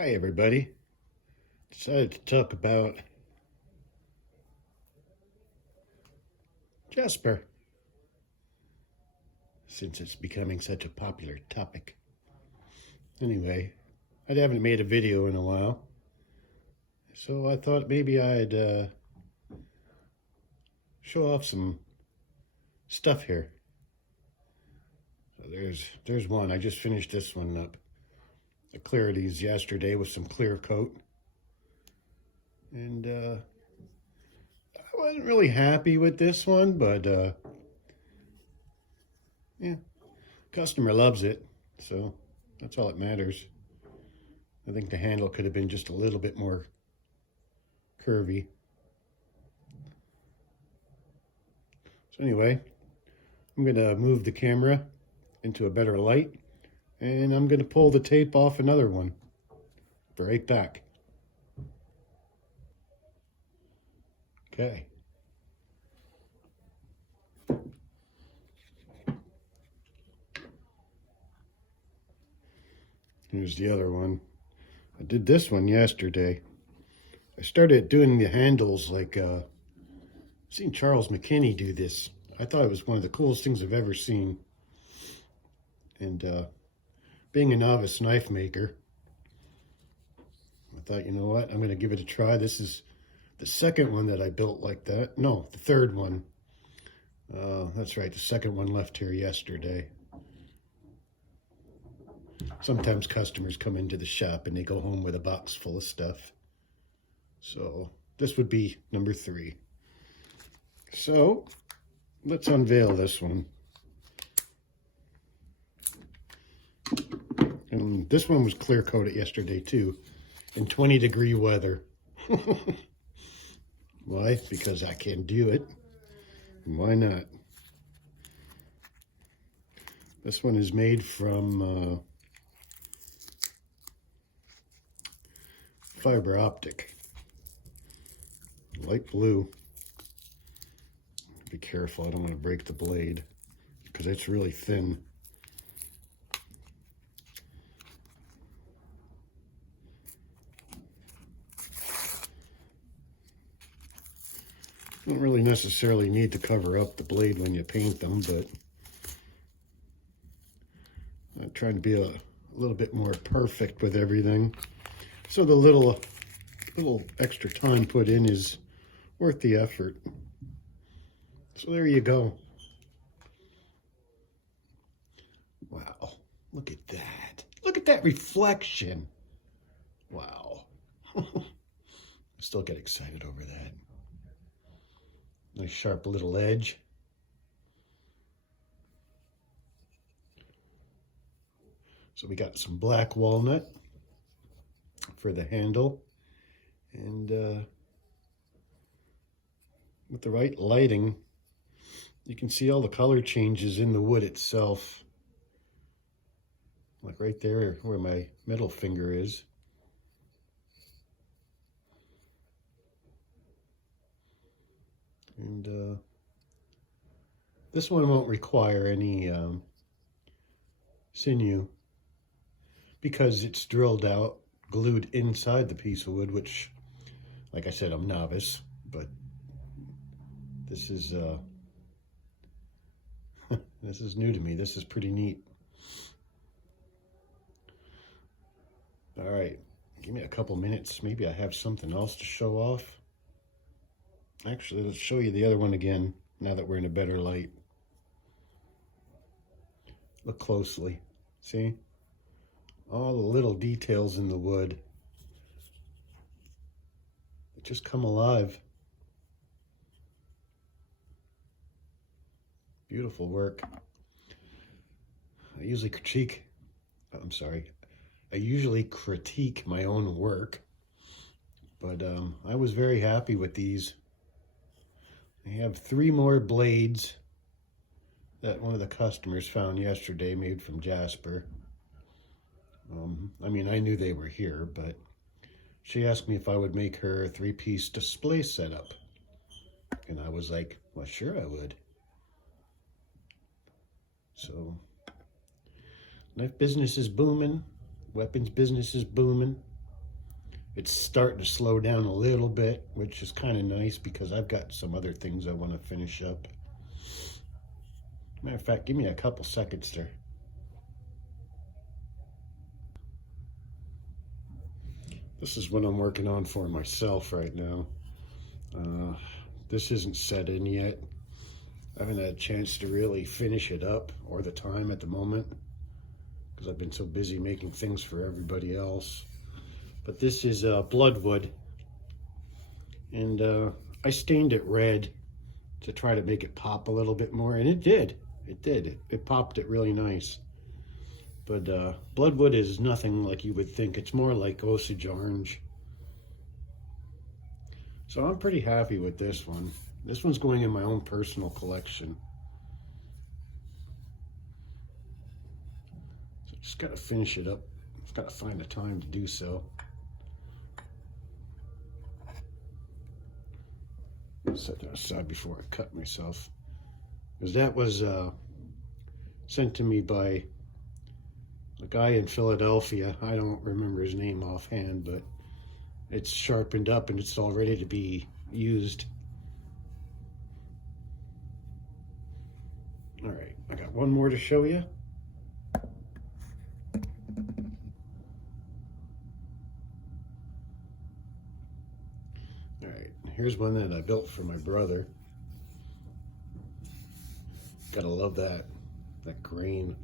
Hi, everybody. Decided to talk about Jasper since it's becoming such a popular topic. Anyway, I haven't made a video in a while, so I thought maybe I'd show off some stuff here. So there's one. I just finished this one up. I cleared these yesterday with some clear coat, and I wasn't really happy with this one, but yeah, customer loves it, so that's all that matters. I think the handle could have been just a little bit more curvy. So anyway, I'm going to move the camera into a better light, and I'm going to pull the tape off another one. Be right back. Okay. Here's the other one. I did this one yesterday. I started doing the handles like I've seen Charles McKinney do this. I thought it was one of the coolest things I've ever seen. And being a novice knife maker, I thought, you know what, I'm going to give it a try. This is the second one that I built like that. No, the third one. That's right, the second one left here yesterday. Sometimes customers come into the shop and they go home with a box full of stuff. So this would be number 3. So let's unveil this one. And this one was clear coated yesterday too, in 20-degree weather. Why? Because I can do it. Why not? This one is made from fiber optic, light blue. Be careful, I don't want to break the blade because it's really thin. You don't really necessarily need to cover up the blade when you paint them, but I'm trying to be a little bit more perfect with everything. So the little extra time put in is worth the effort. So there you go. Wow, look at that. Look at that reflection. Wow. I still get excited over that. Nice sharp little edge. So we got some black walnut for the handle, and with the right lighting, you can see all the color changes in the wood itself. Like right there where my middle finger is. And this one won't require any sinew because it's drilled out, glued inside the piece of wood, which, like I said, I'm novice, but this is this is new to me. This is pretty neat. All right, give me a couple minutes. Maybe I have something else to show off. Actually, let's show you the other one again now that we're in a better light. Look closely. See? All the little details in the wood. They just come alive. Beautiful work. I usually critique my own work, but I was very happy with these. I have 3 more blades that one of the customers found yesterday, made from Jasper. I mean, I knew they were here, but she asked me if I would make her a 3-piece display setup. And I was like, well, sure I would. So, knife business is booming. Weapons business is booming. It's starting to slow down a little bit, which is kind of nice because I've got some other things I want to finish up. Matter of fact, give me a couple seconds there. This is what I'm working on for myself right now. This isn't set in yet. I haven't had a chance to really finish it up, or the time at the moment, because I've been so busy making things for everybody else. But this is Bloodwood, and I stained it red to try to make it pop a little bit more, and it did. It popped it really nice. But Bloodwood is nothing like you would think. It's more like Osage orange. So I'm pretty happy with this one. This one's going in my own personal collection. So just got to finish it up. I've got to find the time to do so. Set that aside before I cut myself. Because that was sent to me by a guy in Philadelphia. I don't remember his name offhand, but it's sharpened up and it's all ready to be used. All right, I got one more to show you. All right, here's one that I built for my brother. Gotta love that grain.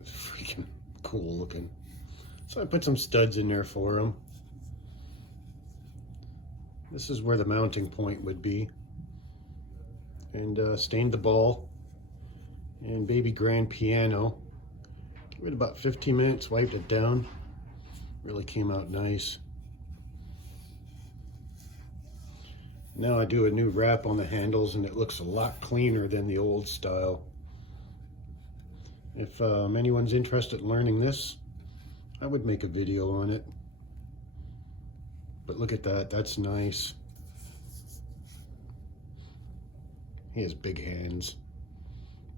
It's freaking cool looking. So I put some studs in there for him. This is where the mounting point would be. And stained the ball and baby grand piano. Give it about 15 minutes, wiped it down. Really came out nice. Now I do a new wrap on the handles and it looks a lot cleaner than the old style. If anyone's interested in learning this, I would make a video on it. But look at that, that's nice. He has big hands.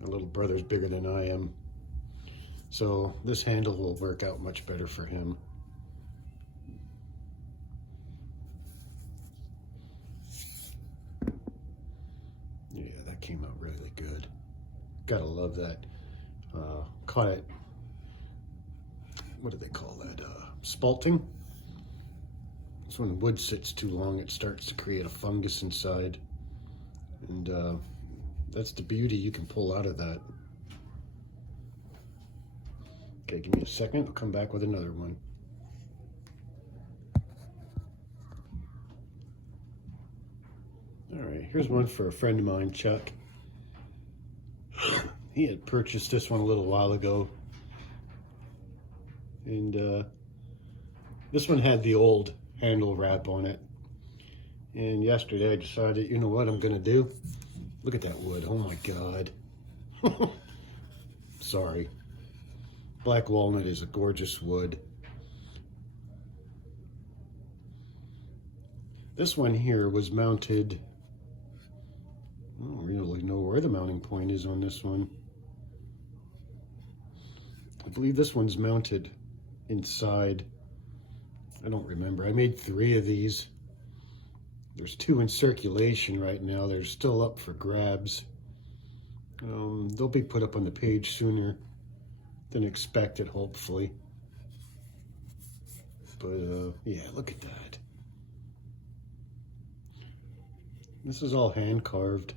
My little brother's bigger than I am. So this handle will work out much better for him. Yeah, that came out really good. Gotta love that. Caught it, what do they call that? Spalting. It's when wood sits too long, it starts to create a fungus inside. And that's the beauty you can pull out of that. Okay, give me a second, I'll come back with another one. All right, here's one for a friend of mine, Chuck. He had purchased this one a little while ago. And this one had the old handle wrap on it. And yesterday I decided, you know what I'm gonna do? Look at that wood, oh my God. Sorry. Black walnut is a gorgeous wood. This one here was mounted, I don't really know where the mounting point is on this one. I believe this one's mounted inside. I don't remember. I made 3 of these. There's 2 in circulation right now. They're still up for grabs. They'll be put up on the page sooner than expected, hopefully. But yeah, look at that. This is all hand carved.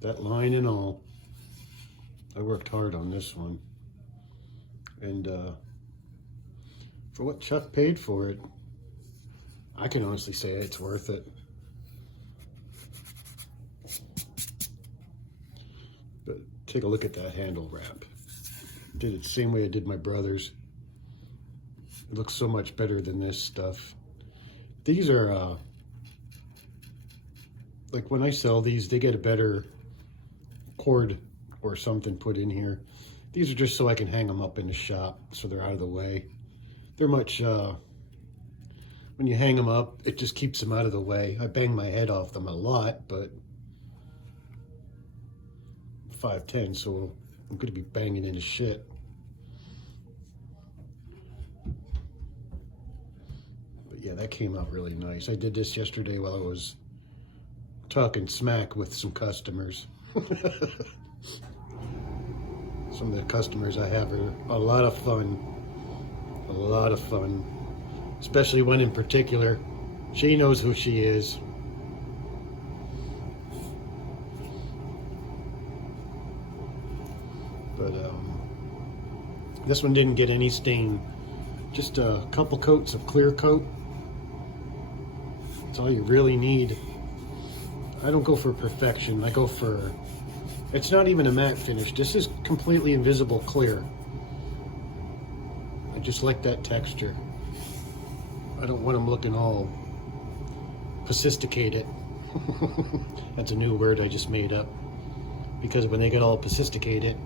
That line and all. I worked hard on this one. And for what Chuck paid for it, I can honestly say it's worth it. But take a look at that handle wrap. Did it the same way I did my brother's. It looks so much better than this stuff. These are, like when I sell these, they get a better cord or something put in here. These are just so I can hang them up in the shop so they're out of the way. They're much, when you hang them up, it just keeps them out of the way. I bang my head off them a lot, but 5'10", so I'm gonna be banging into shit. yeah, that came out really nice. I did this yesterday while I was talking smack with some customers. Some of the customers I have are a lot of fun. A lot of fun. Especially one in particular. She knows who she is. But this one didn't get any stain. Just a couple coats of clear coat. That's all you really need. I don't go for perfection. I go for, it's not even a matte finish. This is completely invisible clear. I just like that texture. I don't want them looking all sophisticated. That's a new word I just made up. Because when they get all sophisticated,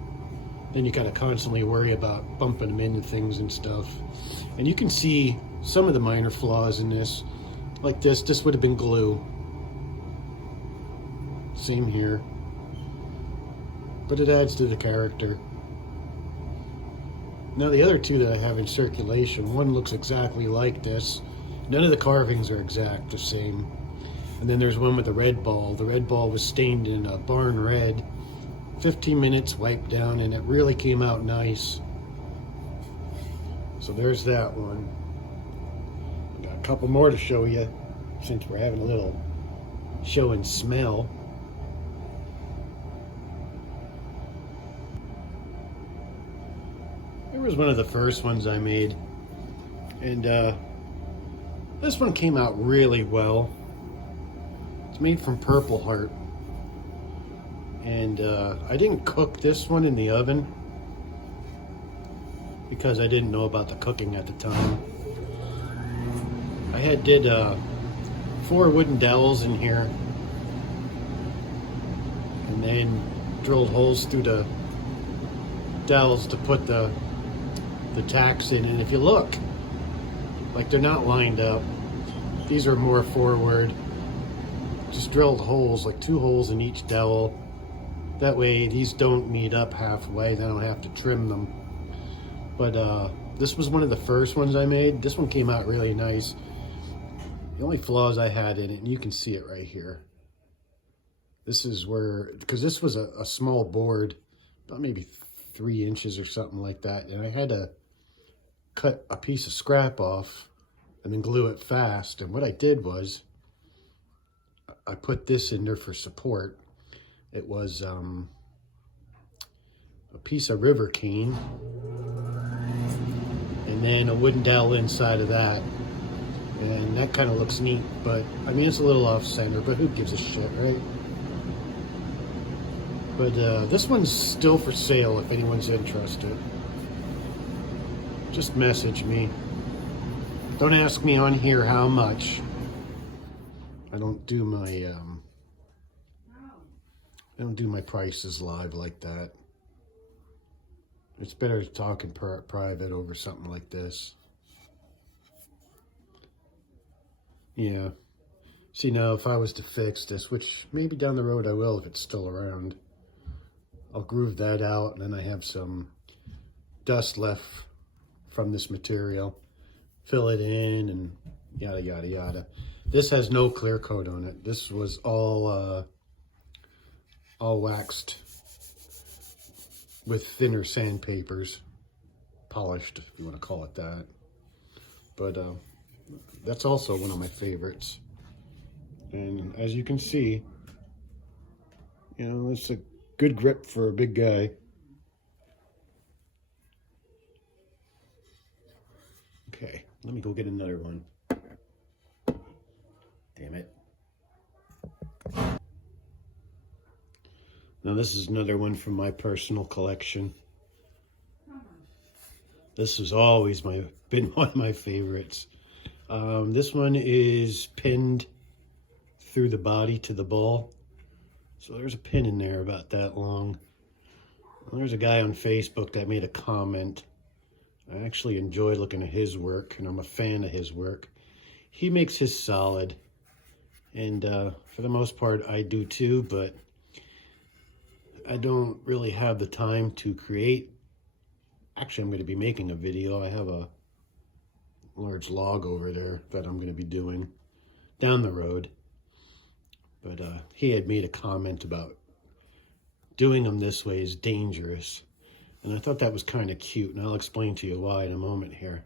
then you kind of constantly worry about bumping them into things and stuff. And you can see some of the minor flaws in this. Like this would have been glue. Same here. But it adds to the character. Now the other two that I have in circulation, one looks exactly like this. None of the carvings are exact the same. And then there's one with the red ball. The red ball was stained in a barn red. 15 minutes wiped down and it really came out nice. So there's that one. Got a couple more to show you since we're having a little show and smell. It was one of the first ones I made, and this one came out really well. It's made from Purple Heart, and I didn't cook this one in the oven because I didn't know about the cooking at the time. I did 4 wooden dowels in here, and then drilled holes through the dowels to put the tacks in. And if you look, like, they're not lined up. These are more forward. Just drilled holes, like 2 holes in each dowel. That way these don't meet up halfway. Then I don't have to trim them. But this was one of the first ones I made. This one came out really nice. The only flaws I had in it, and you can see it right here. This is where, because this was a small board, about maybe 3 inches or something like that. And I had to cut a piece of scrap off and then glue it fast. And what I did was I put this in there for support. It was a piece of river cane and then a wooden dowel inside of that. And that kind of looks neat, but I mean, it's a little off center, but who gives a shit, right? But this one's still for sale if anyone's interested. Just message me. Don't ask me on here how much. I don't do my prices live like that. It's better to talk in private over something like this. Yeah. See, now if I was to fix this, which maybe down the road I will if it's still around, I'll groove that out, and then I have some dust left from this material. Fill it in and yada, yada, yada. This has no clear coat on it. This was all waxed with thinner sandpapers. Polished, if you want to call it that. But that's also one of my favorites. And as you can see, you know, it's a good grip for a big guy. Okay, let me go get another one. Damn it. Now this is another one from my personal collection. This has always been one of my favorites. This one is pinned through the body to the ball. So there's a pin in there about that long. And there's a guy on Facebook that made a comment. I actually enjoy looking at his work, and I'm a fan of his work. He makes his solid, and for the most part I do too, but I don't really have the time to create. Actually, I'm going to be making a video. I have large log over there that I'm going to be doing down the road. But he had made a comment about doing them this way is dangerous. And I thought that was kind of cute, and I'll explain to you why in a moment here.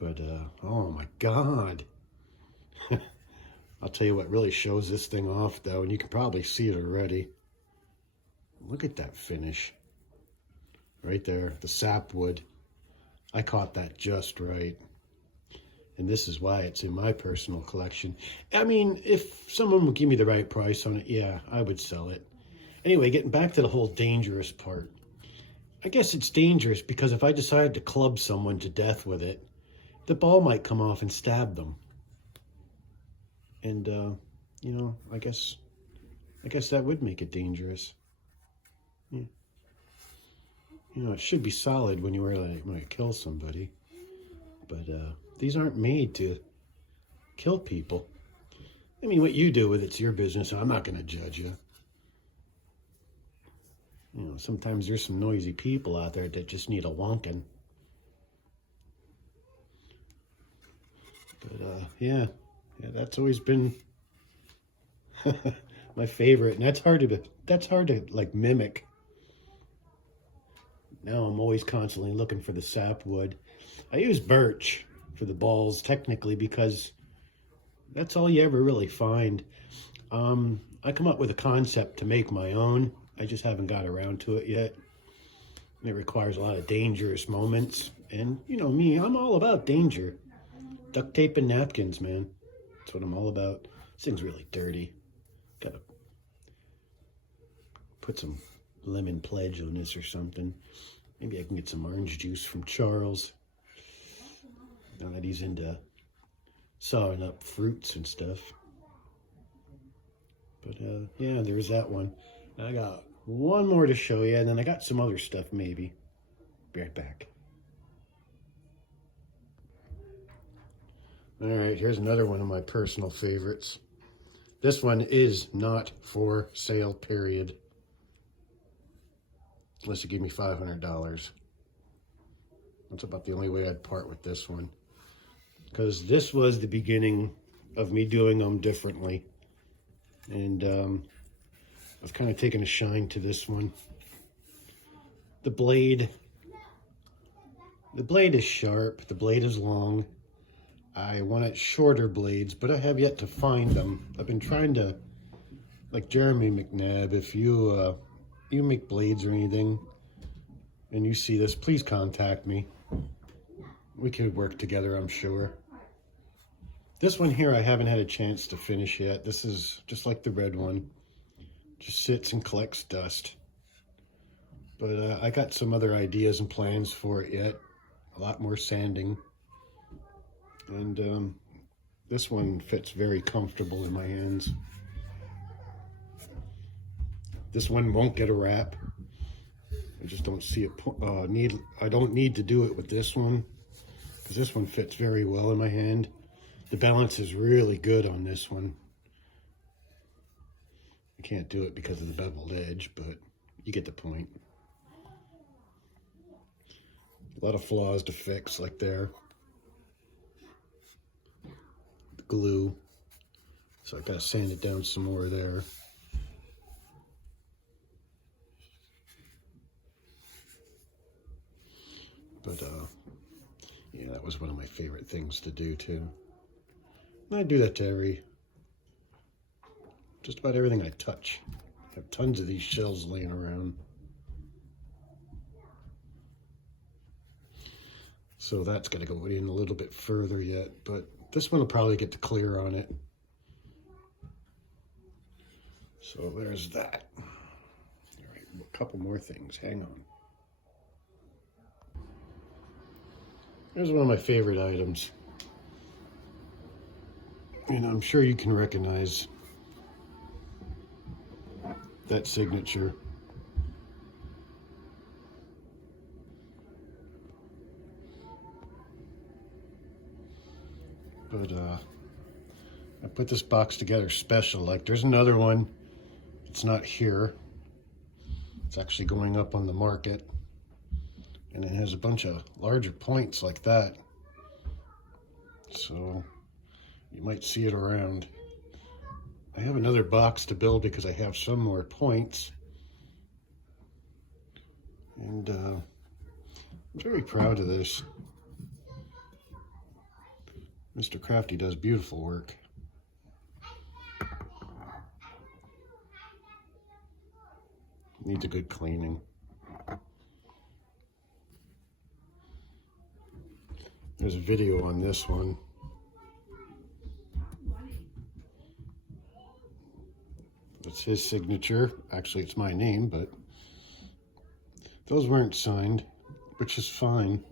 But, oh my God. I'll tell you what really shows this thing off, though, and you can probably see it already. Look at that finish. Right there, the sapwood. I caught that just right. And this is why it's in my personal collection. I mean, if someone would give me the right price on it, yeah, I would sell it. Anyway, getting back to the whole dangerous part. I guess it's dangerous because if I decided to club someone to death with it, the ball might come off and stab them. And, you know, I guess that would make it dangerous. Yeah. You know, it should be solid when you really might kill somebody. But these aren't made to kill people. I mean, what you do with it's your business. I'm not going to judge you. You know, sometimes there's some noisy people out there that just need a wonking. But yeah, that's always been my favorite, and that's hard to like mimic. Now I'm always constantly looking for the sapwood. I use birch for the balls technically because that's all you ever really find. I come up with a concept to make my own. I just haven't got around to it yet. It requires a lot of dangerous moments. And you know me, I'm all about danger. Duct tape and napkins, man. That's what I'm all about. This thing's really dirty. Gotta put some lemon pledge on this or something. Maybe I can get some orange juice from Charles. Now that he's into sawing up fruits and stuff. But yeah, there's that one. I got one more to show you, and then I got some other stuff maybe. Be right back. All right, here's another one of my personal favorites. This one is not for sale, period. Unless you give me $500. That's about the only way I'd part with this one. Because this was the beginning of me doing them differently. And I've kind of taken a shine to this one. The blade is sharp, the blade is long. I wanted shorter blades, but I have yet to find them. I've been trying to, like Jeremy McNabb, if you make blades or anything, and you see this, please contact me. We could work together, I'm sure. This one here I haven't had a chance to finish yet. This is just like the red one. Just sits and collects dust. But I got some other ideas and plans for it yet. A lot more sanding. And this one fits very comfortable in my hands. This one won't get a wrap. I just don't see it. I don't need to do it with this one because this one fits very well in my hand. The balance is really good on this one. I can't do it because of the beveled edge, but you get the point. A lot of flaws to fix, like there. The glue. So I gotta sand it down some more there. But yeah, that was one of my favorite things to do too. And I do that to just about everything I touch. I have tons of these shells laying around. So that's got to go in a little bit further yet, but this one will probably get the clear on it. So there's that. All right, a couple more things. Hang on. Here's one of my favorite items. And I'm sure you can recognize that signature. But I put this box together special. Like there's another one. It's not here. It's actually going up on the market. And it has a bunch of larger points like that. So you might see it around. I have another box to build because I have some more points. And I'm very proud of this. Mr. Crafty does beautiful work. Needs a good cleaning. There's a video on this one. It's his signature. Actually, it's my name, but those weren't signed, which is fine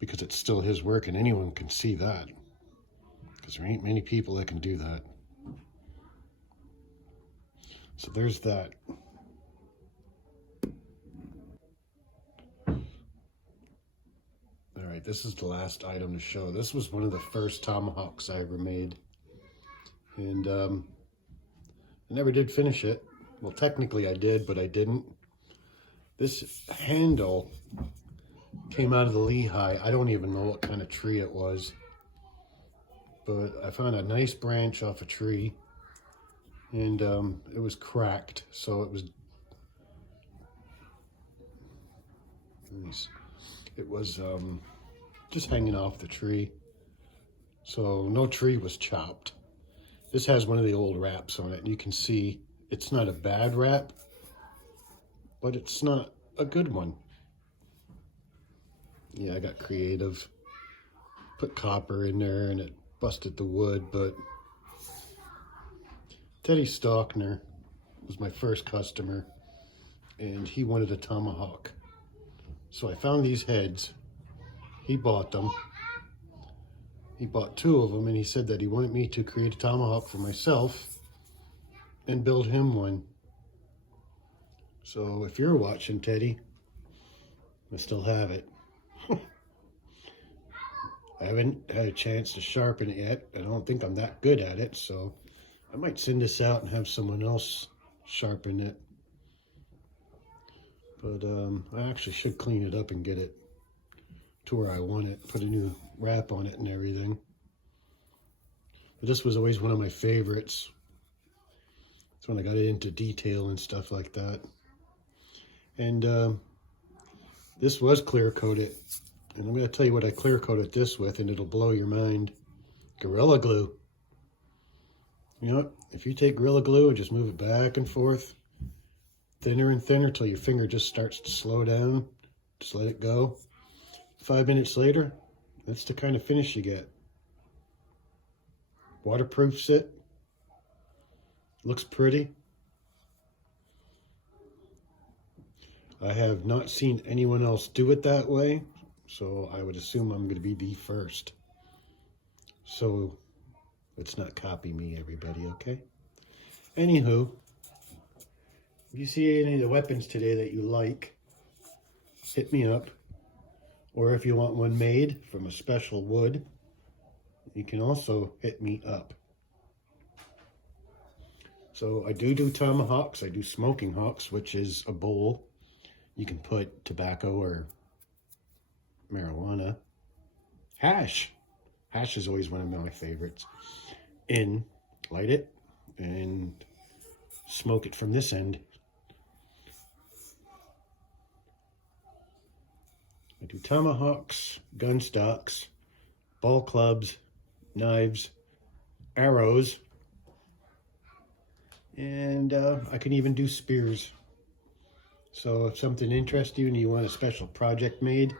because it's still his work and anyone can see that. Because there ain't many people that can do that. So there's that. All right, this is the last item to show. This was one of the first tomahawks I ever made. And I never did finish it. Well, technically I did, but I didn't. This handle came out of the Lehigh. I don't even know what kind of tree it was. But I found a nice branch off a tree. And it was cracked, so it was nice. It was just hanging off the tree. So no tree was chopped. This has one of the old wraps on it, and you can see it's not a bad wrap, but it's not a good one. Yeah, I got creative. Put copper in there and it busted the wood, but Teddy Stockner was my first customer, and he wanted a tomahawk. So I found these heads. He bought them. He bought 2 of them, and he said that he wanted me to create a tomahawk for myself and build him one. So if you're watching, Teddy, I still have it. I haven't had a chance to sharpen it yet. I don't think I'm that good at it, so I might send this out and have someone else sharpen it. But I actually should clean it up and get it to where I want it, put a new wrap on it and everything. But this was always one of my favorites. It's when I got into detail and stuff like that. And this was clear coated. And I'm going to tell you what I clear coated this with, and it'll blow your mind. Gorilla Glue. You know, if you take Gorilla Glue and just move it back and forth, thinner and thinner till your finger just starts to slow down, just let it go. 5 minutes later, that's the kind of finish you get. Waterproofs it. Looks pretty. I have not seen anyone else do it that way, so I would assume I'm going to be the first. So let's not copy me, everybody, okay? Anywho, if you see any of the weapons today that you like, hit me up. Or if you want one made from a special wood, you can also hit me up. So I do tomahawks. I do smoking hawks, which is a bowl. You can put tobacco or marijuana. Hash. Hash is always one of my favorites. In, light it, and smoke it from this end. I do tomahawks, gun stocks, ball clubs, knives, arrows, and I can even do spears. So if something interests you and you want a special project made,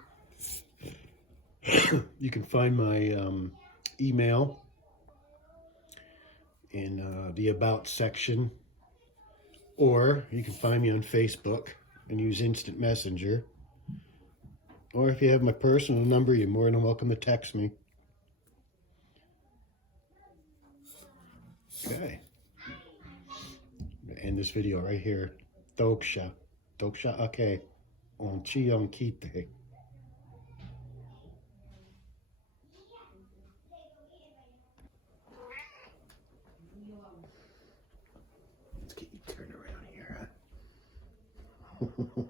you can find my email in the About section, or you can find me on Facebook and use Instant Messenger. Or if you have my personal number, you're more than welcome to text me. Okay. I'm going to end this video right here. Doksha. Doksha ake. On chion kite. Let's get you turned around here, huh?